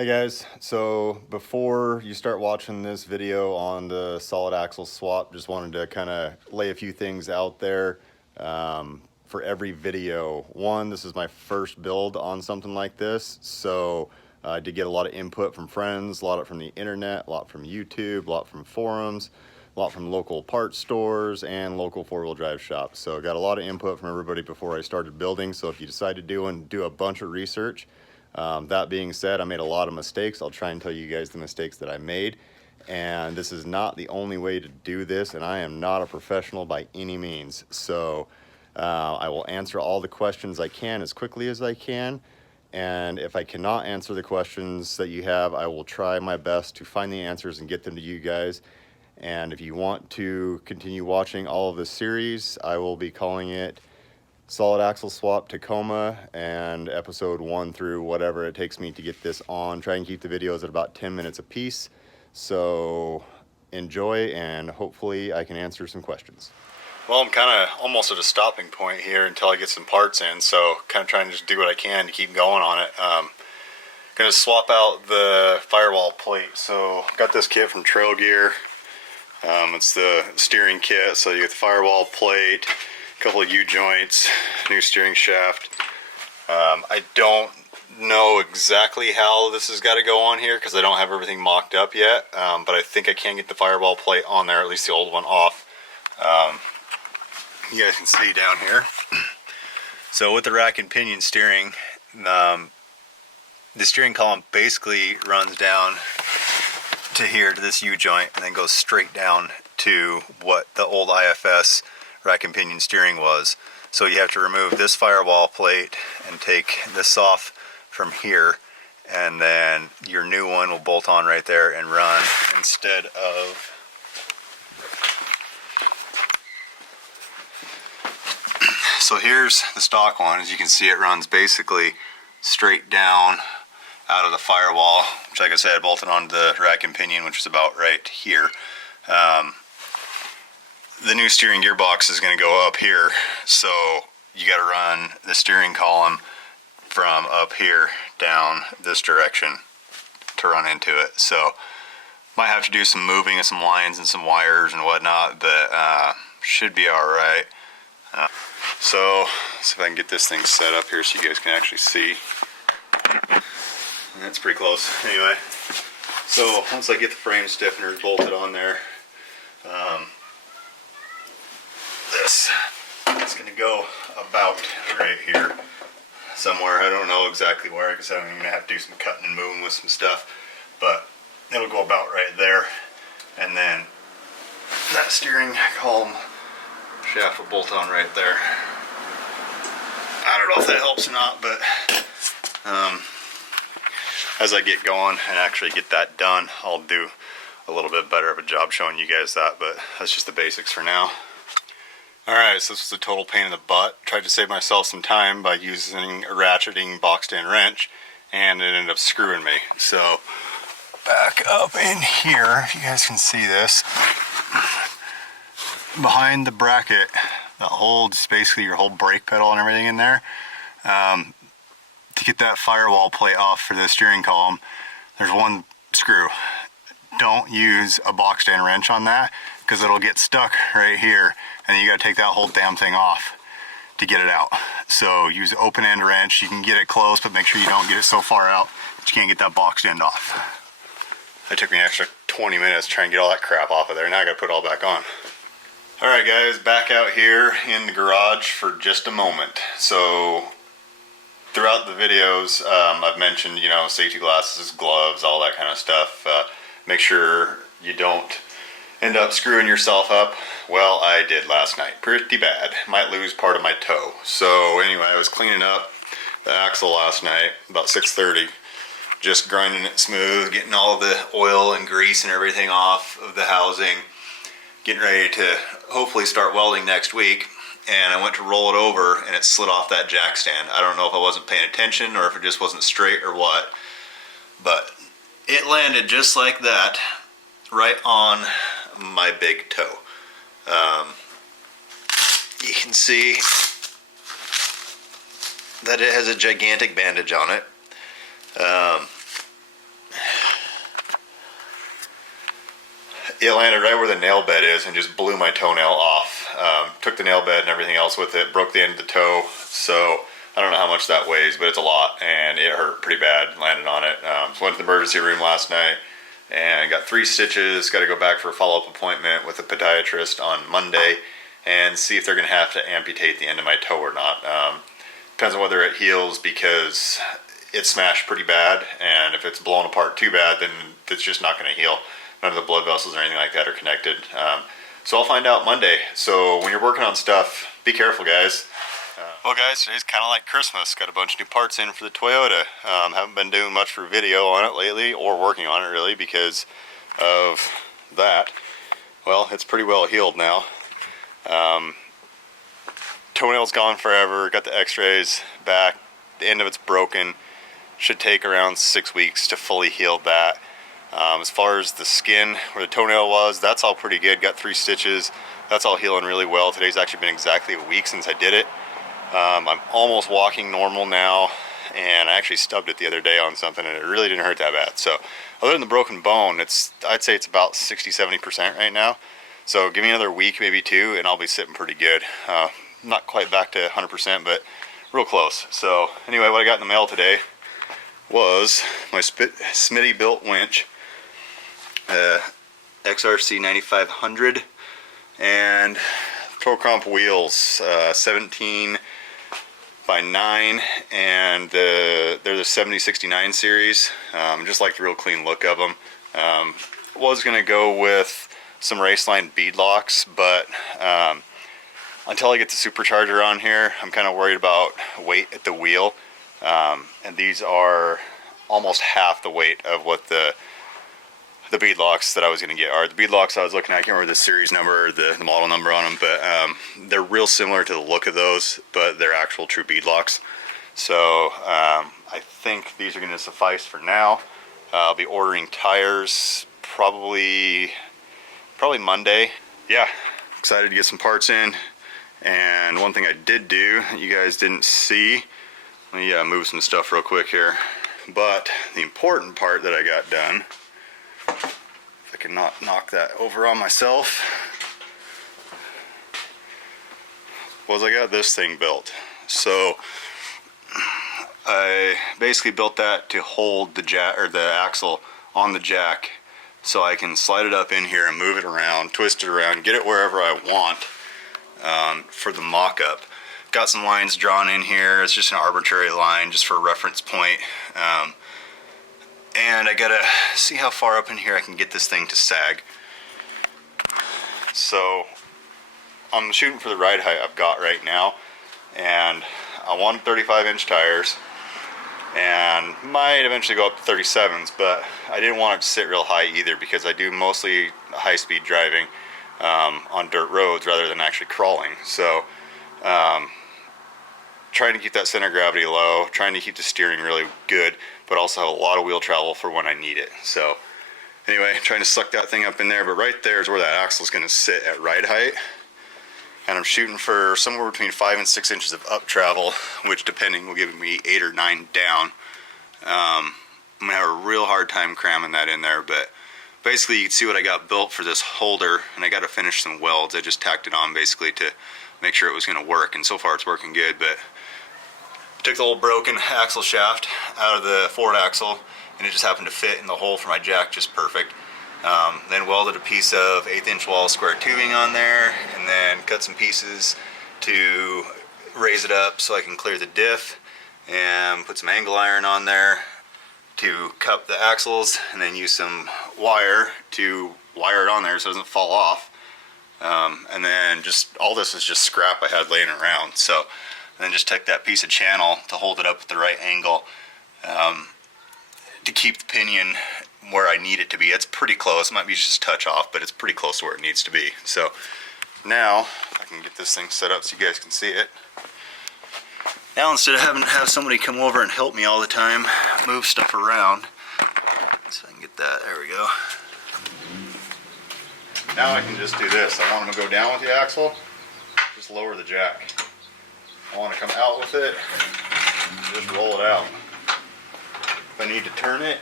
Hey guys, so before you start watching this video on the solid axle swap, just wanted to kind of lay a few things out there for every video. One, this is my first build on something like this, so I did get a lot of input from friends, a lot from the internet, a lot from YouTube, a lot from forums, a lot from local parts stores and local four-wheel drive shops. So I got a lot of input from everybody before I started building, so if you decide to do a bunch of research, that being said, I made a lot of mistakes. I'll try and tell you guys the mistakes that I made. And this is not the only way to do this, and I am not a professional by any means. So I will answer all the questions I can as quickly as I can. And if I cannot answer the questions that you have, I will try my best to find the answers and get them to you guys. And if you want to continue watching all of this series, I will be calling it Solid Axle Swap Tacoma, and episode 1 through whatever it takes me to get this on. Try and keep the videos at about 10 minutes a piece. So enjoy, and hopefully I can answer some questions. Well, I'm kind of almost at a stopping point here until I get some parts in, so kind of trying to just do what I can to keep going on it. Gonna swap out the firewall plate. So got this kit from Trail Gear. It's the steering kit, so you get the firewall plate, couple of U-joints, new steering shaft. I don't know exactly how this has got to go on here because I don't have everything mocked up yet, but I think I can get the firewall plate on there, at least the old one, off. You guys can see down here. So with the rack and pinion steering, the steering column basically runs down to here to this U-joint and then goes straight down to what the old IFS rack and pinion steering was. So you have to remove this firewall plate and take this off from here, and then your new one will bolt on right there and run instead of so here's the stock one. As you can see, it runs basically straight down out of the firewall, which, like I said, bolted onto the rack and pinion, which is about right here. The new steering gearbox is going to go up here, so you got to run the steering column from up here down this direction to run into it. So might have to do some moving of some lines and some wires and whatnot, but should be all right. So see if I can get this thing set up here so you guys can actually see. That's pretty close. Anyway, so once I get the frame stiffeners bolted on there, it's going to go about right here somewhere. I don't know exactly where because I'm going to have to do some cutting and moving with some stuff, but it'll go about right there, and then that steering column shaft will bolt on right there. I don't know if that helps or not, but as I get going and actually get that done, I'll do a little bit better of a job showing you guys that, but that's just the basics for now. Alright, so this was a total pain in the butt. Tried to save myself some time by using a ratcheting boxed-in wrench, and it ended up screwing me. So, back up in here, if you guys can see this, behind the bracket that holds basically your whole brake pedal and everything in there, to get that firewall plate off for the steering column, there's one screw. Don't use a boxed-in wrench on that because it'll get stuck right here, and then you got to take that whole damn thing off to get it out. So use an open-end wrench. You can get it close, but make sure you don't get it so far out that you can't get that boxed end off. It took me an extra 20 minutes to try and get all that crap off of there. Now I got to put it all back on. Alright guys, back out here in the garage for just a moment. So throughout the videos, I've mentioned, you know, safety glasses, gloves, all that kind of stuff. Make sure you don't end up screwing yourself up. Well, I did last night. Pretty bad. Might lose part of my toe. So anyway, I was cleaning up the axle last night, about 6:30. Just grinding it smooth, getting all of the oil and grease and everything off of the housing. Getting ready to hopefully start welding next week. And I went to roll it over and it slid off that jack stand. I don't know if I wasn't paying attention or if it just wasn't straight or what. But it landed just like that, right on my big toe. You can see that it has a gigantic bandage on it. It landed right where the nail bed is and just blew my toenail off. Took the nail bed and everything else with it, broke the end of the toe. So I don't know how much that weighs, but it's a lot, and it hurt pretty bad landing on it. So went to the emergency room last night and got 3 stitches. Got to go back for a follow-up appointment with a podiatrist on Monday and see if they're going to have to amputate the end of my toe or not. Depends on whether it heals, because it's smashed pretty bad, and if it's blown apart too bad, then it's just not going to heal. None of the blood vessels or anything like that are connected. So I'll find out Monday. So when you're working on stuff, be careful, guys. Well, guys, today's kind of like Christmas. Got a bunch of new parts in for the Toyota. Haven't been doing much for video on it lately, or working on it really, because of that. Well, it's pretty well healed now. Toenail's gone forever. Got the x-rays back. The end of it's broken. Should take around 6 weeks to fully heal that. As far as the skin where the toenail was, that's all pretty good. Got 3 stitches. That's all healing really well. Today's actually been exactly a week since I did it. I'm almost walking normal now, and I actually stubbed it the other day on something, and it really didn't hurt that bad. So other than the broken bone, I'd say it's about 60-70% right now. So give me another week, maybe 2, and I'll be sitting pretty good. Not quite back to 100%, but real close. So anyway, what I got in the mail today was my Smitty built winch, XRC 9500, and Tacoma wheels, 17 by 9, and they're the 7069 series. Just like the real clean look of them. Was gonna go with some Raceline bead locks, but until I get the supercharger on here, I'm kind of worried about weight at the wheel. And these are almost half the weight of what the bead locks that I was going to get are. The bead locks I was looking at, I can't remember the series number or the model number on them, but they're real similar to the look of those, but they're actual true bead locks. So I think these are going to suffice for now. I'll be ordering tires probably Monday. Yeah, excited to get some parts in. And one thing I did do that you guys didn't see, let me move some stuff real quick here. But the important part that I got done, if I can not knock that over on myself, was I got this thing built. So I basically built that to hold the jack, or the axle on the jack, so I can slide it up in here and move it around, twist it around, get it wherever I want for the mock-up. Got some lines drawn in here. It's just an arbitrary line just for a reference point. And I gotta see how far up in here I can get this thing to sag. So I'm shooting for the ride height I've got right now, and I wanted 35-inch tires, and might eventually go up to 37s, but I didn't want it to sit real high either, because I do mostly high-speed driving on dirt roads rather than actually crawling. So trying to keep that center of gravity low, trying to keep the steering really good, but also have a lot of wheel travel for when I need it. So anyway, trying to suck that thing up in there, but right there is where that axle is going to sit at ride height. And I'm shooting for somewhere between 5 and 6 inches of up travel, which depending will give me 8 or 9 down. I'm going to have a real hard time cramming that in there, but basically you can see what I got built for this holder, and I got to finish some welds. I just tacked it on basically to make sure it was going to work, and so far it's working good. But I took the old broken axle shaft out of the Ford axle, and it just happened to fit in the hole for my jack just perfect. Then welded a piece of 1/8-inch wall square tubing on there, and then cut some pieces to raise it up so I can clear the diff, and put some angle iron on there to cup the axles, and then use some wire to wire it on there so it doesn't fall off. And then just all this is just scrap I had laying around. So then just take that piece of channel to hold it up at the right angle to keep the pinion where I need it to be. It's pretty close. It might be just a touch off, but it's pretty close to where it needs to be. So now I can get this thing set up so you guys can see it. Now instead of having to have somebody come over and help me all the time move stuff around, so I can get that, there we go. Now I can just do this. I want them to go down with the axle, just lower the jack. I want to come out with it, just roll it out. If I need to turn it,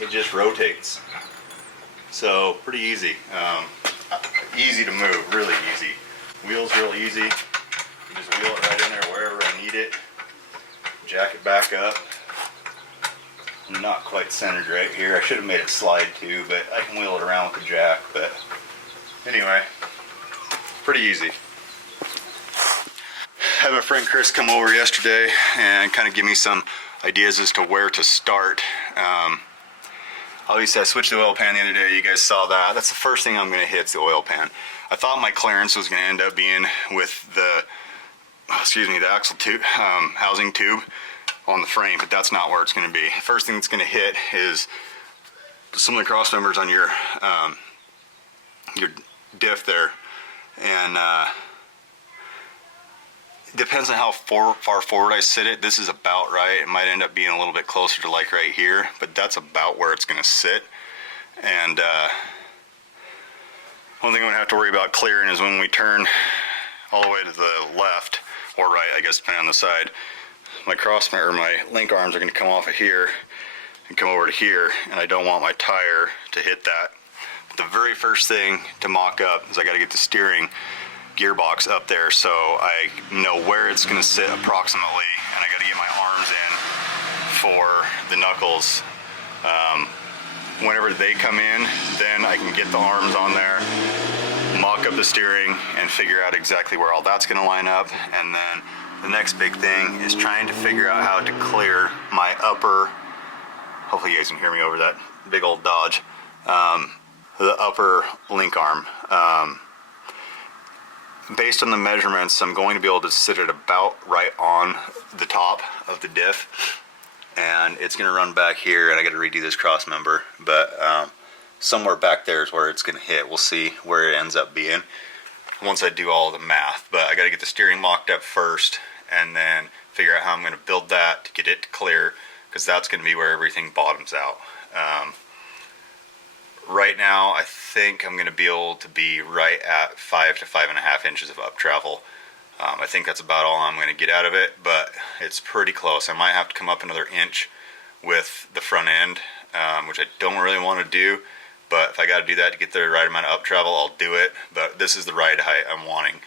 it just rotates. So pretty easy. Easy to move, really easy. Wheels real easy. You just wheel it right in there wherever I need it. Jack it back up. Not quite centered right here. I should have made it slide too, but I can wheel it around with the jack. But anyway, pretty easy. Had my friend Chris come over yesterday and kind of give me some ideas as to where to start. Obviously I switched the oil pan the other day. You guys saw that. That's the first thing I'm going to hit is the oil pan. I thought my clearance was going to end up being with the, the axle tube, housing tube on the frame, but that's not where it's going to be. The first thing that's going to hit is some of the cross members on your diff there, and it depends on how far forward I sit it. This is about right. It might end up being a little bit closer to like right here, but that's about where it's going to sit. And one thing I'm going to have to worry about clearing is when we turn all the way to the left or right, I guess depending on the side, my my link arms are going to come off of here and come over to here, and I don't want my tire to hit that. But the very first thing to mock up is I got to get the steering gearbox up there so I know where it's going to sit approximately, and I got to get my arms in for the knuckles. Whenever they come in, then I can get the arms on there, mock up the steering, and figure out exactly where all that's going to line up. And then the next big thing is trying to figure out how to clear my upper, hopefully you guys can hear me over that big old Dodge, the upper link arm. Based on the measurements, I'm going to be able to sit it about right on the top of the diff, and it's going to run back here, and I got to redo this cross member, but somewhere back there is where it's going to hit. We'll see where it ends up being once I do all the math, but I got to get the steering mocked up first and then figure out how I'm going to build that to get it to clear, because that's going to be where everything bottoms out. Right now, I think I'm going to be able to be right at 5 to 5.5 inches of up travel. I think that's about all I'm going to get out of it, but it's pretty close. I might have to come up another inch with the front end, which I don't really want to do, but if I got to do that to get the right amount of up travel, I'll do it. But this is the ride height I'm wanting,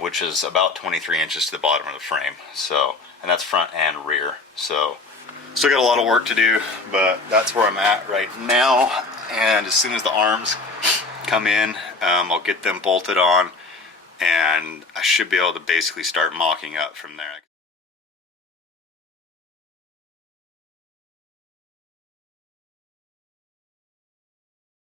which is about 23 inches to the bottom of the frame. So, and that's front and rear. So still got a lot of work to do, but that's where I'm at right now. And as soon as the arms come in, I'll get them bolted on, and I should be able to basically start mocking up from there.